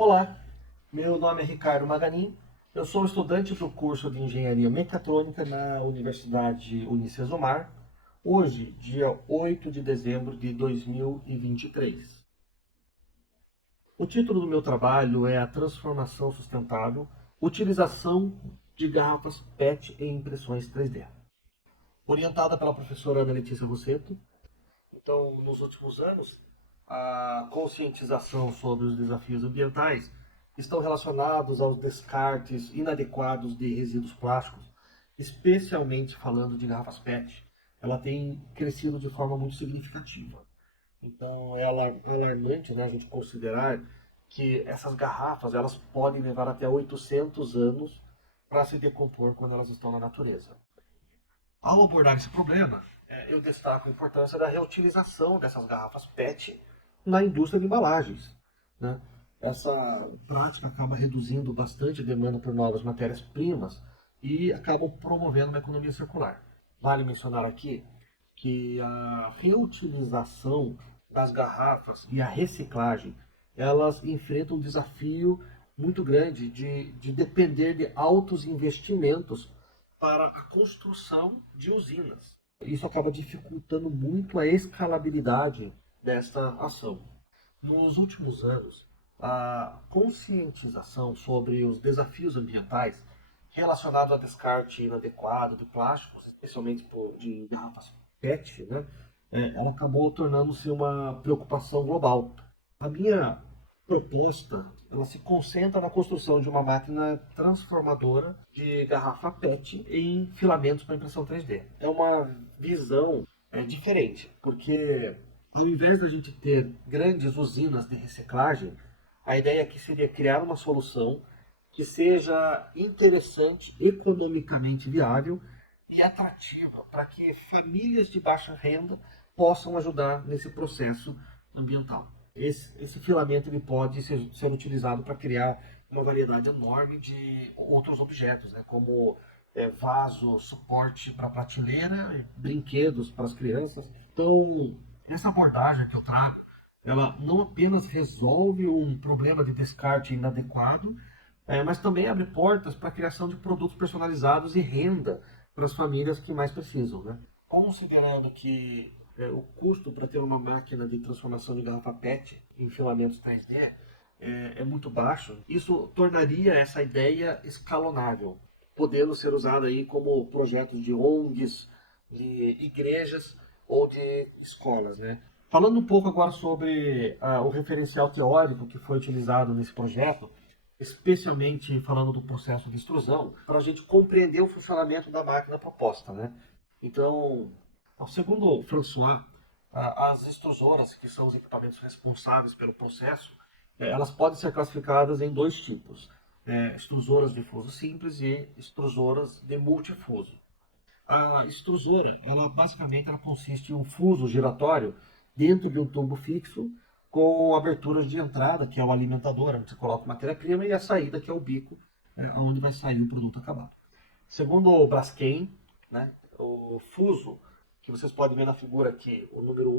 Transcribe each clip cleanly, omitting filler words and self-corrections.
Olá, meu nome é Ricardo Maganin, eu sou estudante do curso de Engenharia Mecatrônica na Universidade Unicesumar, hoje, dia 8 de dezembro de 2023. O título do meu trabalho é A Transformação Sustentável, Utilização de Garrafas PET em Impressões 3D. Orientada pela professora Ana Letícia Rossetto. Então, nos últimos anos, a conscientização sobre os desafios ambientais estão relacionados aos descartes inadequados de resíduos plásticos, especialmente falando de garrafas PET. Ela tem crescido de forma muito significativa. Então, é alarmante, né, a gente considerar que essas garrafas elas podem levar até 800 anos para se decompor quando elas estão na natureza. Ao abordar esse problema, eu destaco a importância da reutilização dessas garrafas PET na indústria de embalagens, né? Essa prática acaba reduzindo bastante a demanda por novas matérias-primas e acaba promovendo uma economia circular. Vale mencionar aqui que a reutilização das garrafas e a reciclagem, elas enfrentam um desafio muito grande de depender de altos investimentos para a construção de usinas. Isso acaba dificultando muito a escalabilidade desta ação. Nos últimos anos, a conscientização sobre os desafios ambientais relacionados ao descarte inadequado de plásticos, especialmente de garrafas PET, né, ela acabou tornando-se uma preocupação global. A minha proposta, ela se concentra na construção de uma máquina transformadora de garrafa PET em filamentos para impressão 3D. É uma visão diferente, porque ao invés da gente ter grandes usinas de reciclagem, a ideia aqui seria criar uma solução que seja interessante, economicamente viável e atrativa para que famílias de baixa renda possam ajudar nesse processo ambiental. Esse filamento ele pode ser utilizado para criar uma variedade enorme de outros objetos, né, como vaso, suporte para prateleira, brinquedos para as crianças. Então, essa abordagem que eu trago, ela não apenas resolve um problema de descarte inadequado, mas também abre portas para a criação de produtos personalizados e renda para as famílias que mais precisam, né? Considerando que o custo para ter uma máquina de transformação de garrafa PET em filamentos 3D é muito baixo, isso tornaria essa ideia escalonável, podendo ser usada aí como projetos de ONGs, de igrejas ou de escolas, né? Falando um pouco agora sobre o referencial teórico que foi utilizado nesse projeto, especialmente falando do processo de extrusão, para a gente compreender o funcionamento da máquina proposta, né? Então, segundo François, as extrusoras, que são os equipamentos responsáveis pelo processo, elas podem ser classificadas em dois tipos: extrusoras de fuso simples e extrusoras de multifuso. A extrusora, ela consiste em um fuso giratório dentro de um tubo fixo com aberturas de entrada, que é o alimentador, onde você coloca a matéria-prima, e a saída, que é o bico, onde vai sair o produto acabado. Segundo o Braskem, né, o fuso, que vocês podem ver na figura aqui, o número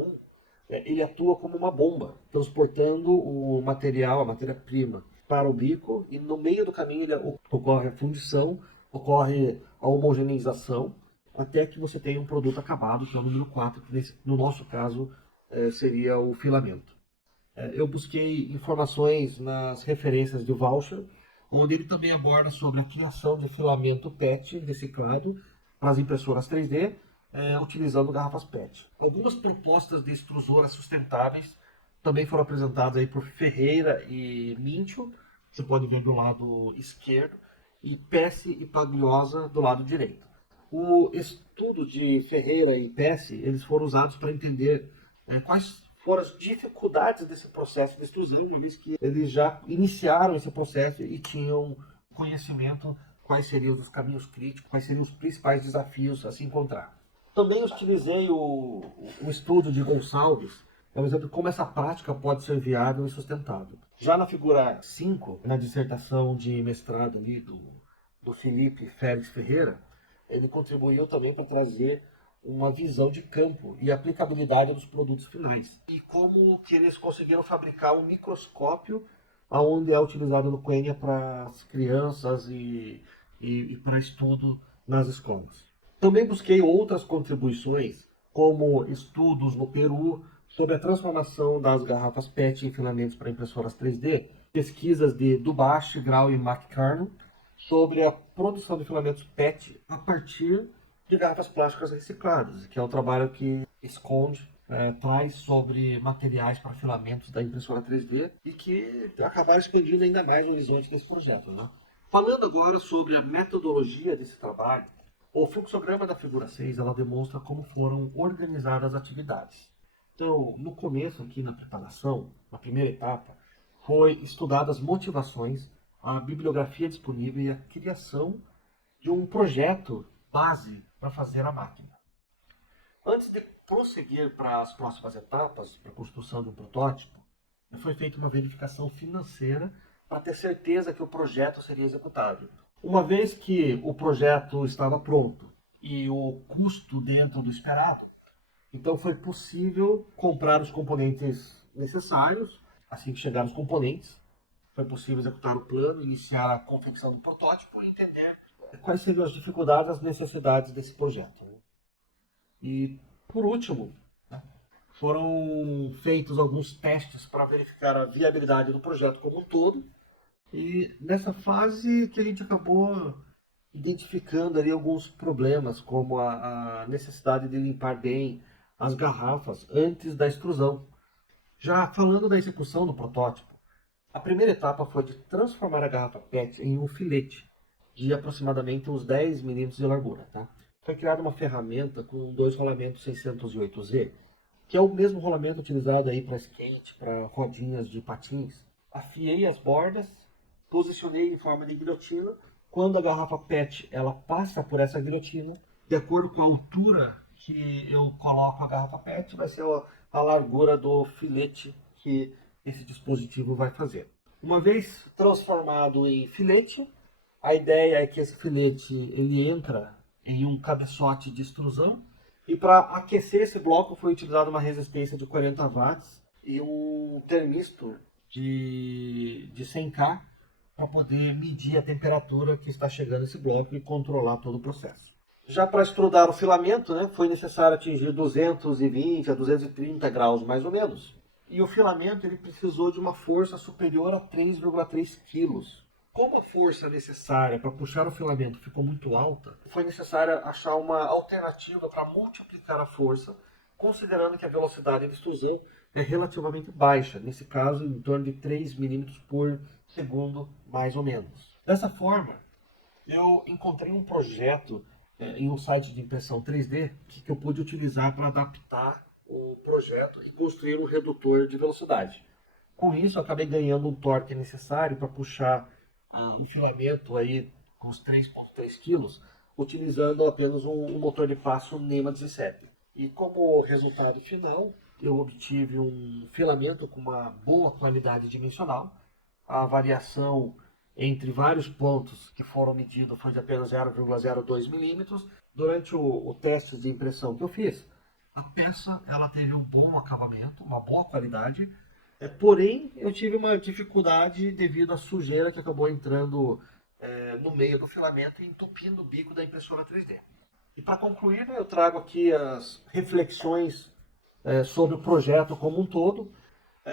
1, ele atua como uma bomba, transportando o material, a matéria-prima, para o bico, e no meio do caminho ocorre a fundição, ocorre a homogeneização, até que você tenha um produto acabado, que é o número 4, que no nosso caso seria o filamento. Eu busquei informações nas referências de Voucher, onde ele também aborda sobre a criação de filamento PET reciclado para as impressoras 3D, utilizando garrafas PET. Algumas propostas de extrusoras sustentáveis também foram apresentadas aí por Ferreira e Mincio, você pode ver do lado esquerdo, e Pesce e Pagliosa do lado direito. O estudo de Ferreira e Pesce, eles foram usados para entender quais foram as dificuldades desse processo de extrusão, uma vez que eles já iniciaram esse processo e tinham conhecimento quais seriam os caminhos críticos, quais seriam os principais desafios a se encontrar. Também utilizei o estudo de Gonçalves, por exemplo, de como essa prática pode ser viável e sustentável. Já na figura 5, na dissertação de mestrado ali do Felipe Félix Ferreira, ele contribuiu também para trazer uma visão de campo e aplicabilidade dos produtos finais. E como que eles conseguiram fabricar um microscópio onde é utilizado no Quênia para as crianças e para estudo nas escolas. Também busquei outras contribuições, como estudos no Peru sobre a transformação das garrafas PET em filamentos para impressoras 3D, pesquisas de Dubash, Grau e McCarran sobre a produção de filamentos PET a partir de garrafas plásticas recicladas, que é um trabalho que esconde, traz sobre materiais para filamentos da impressora 3D e que acabaram expandindo ainda mais o horizonte desse projeto, né? Falando agora sobre a metodologia desse trabalho, o fluxograma da figura 6 ela demonstra como foram organizadas as atividades. Então, no começo, aqui na preparação, na primeira etapa, foi estudar as motivações, a bibliografia disponível e a criação de um projeto base para fazer a máquina. Antes de prosseguir para as próximas etapas, para a construção de um protótipo, foi feita uma verificação financeira para ter certeza que o projeto seria executável. Uma vez que o projeto estava pronto e o custo dentro do esperado, então foi possível comprar os componentes necessários. Assim que chegaram os componentes, foi possível executar o plano, iniciar a confecção do protótipo e entender quais seriam as dificuldades e as necessidades desse projeto. E, por último, foram feitos alguns testes para verificar a viabilidade do projeto como um todo. E nessa fase que a gente acabou identificando ali alguns problemas, como a necessidade de limpar bem as garrafas antes da extrusão. Já falando da execução do protótipo, a primeira etapa foi de transformar a garrafa PET em um filete de aproximadamente uns 10 milímetros de largura. Tá? Foi criada uma ferramenta com dois rolamentos 608Z, que é o mesmo rolamento utilizado aí para skate, para rodinhas de patins. Afiei as bordas, posicionei em forma de guilhotina. Quando a garrafa PET ela passa por essa guilhotina, de acordo com a altura que eu coloco a garrafa PET, vai ser a largura do filete que esse dispositivo vai fazer. Uma vez transformado em filete, a ideia é que esse filete ele entra em um cabeçote de extrusão e para aquecer esse bloco foi utilizada uma resistência de 40 watts e um termistor de 100K para poder medir a temperatura que está chegando esse bloco e controlar todo o processo. Já para extrudar o filamento, foi necessário atingir 220 a 230 graus mais ou menos. E o filamento ele precisou de uma força superior a 3,3 kg. Como a força necessária para puxar o filamento ficou muito alta, foi necessário achar uma alternativa para multiplicar a força, considerando que a velocidade de extrusão é relativamente baixa, nesse caso em torno de 3 milímetros por segundo, mais ou menos. Dessa forma, eu encontrei um projeto em um site de impressão 3D que eu pude utilizar para adaptar o projeto e construir um redutor de velocidade. Com isso, eu acabei ganhando um torque necessário para puxar um filamento aí com os 3,3 kg, utilizando apenas um motor de passo NEMA 17. E como resultado final, eu obtive um filamento com uma boa qualidade dimensional. A variação entre vários pontos que foram medidos foi de apenas 0,02 milímetros. Durante o teste de impressão que eu fiz, a peça ela teve um bom acabamento, uma boa qualidade, porém eu tive uma dificuldade devido à sujeira que acabou entrando no meio do filamento e entupindo o bico da impressora 3D. E para concluir, eu trago aqui as reflexões sobre o projeto como um todo.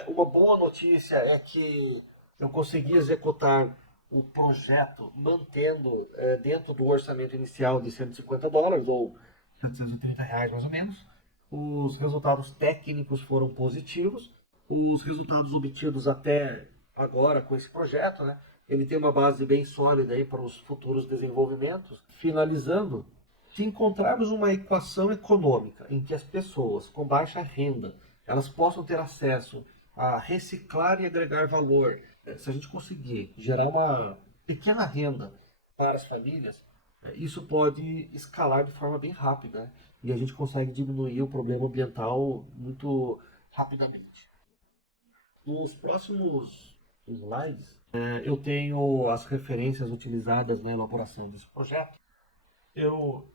Uma boa notícia é que eu consegui executar o projeto mantendo dentro do orçamento inicial de $150 ou R$ 730 mais ou menos. Os resultados técnicos foram positivos. Os resultados obtidos até agora com esse projeto, ele tem uma base bem sólida aí para os futuros desenvolvimentos. Finalizando, se encontrarmos uma equação econômica em que as pessoas com baixa renda elas possam ter acesso a reciclar e agregar valor, se a gente conseguir gerar uma pequena renda para as famílias, isso pode escalar de forma bem rápida, e a gente consegue diminuir o problema ambiental muito rapidamente. Nos próximos slides, eu tenho as referências utilizadas na elaboração desse projeto. Eu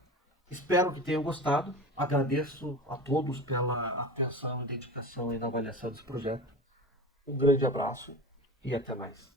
espero que tenham gostado. Agradeço a todos pela atenção e dedicação na avaliação desse projeto. Um grande abraço e até mais.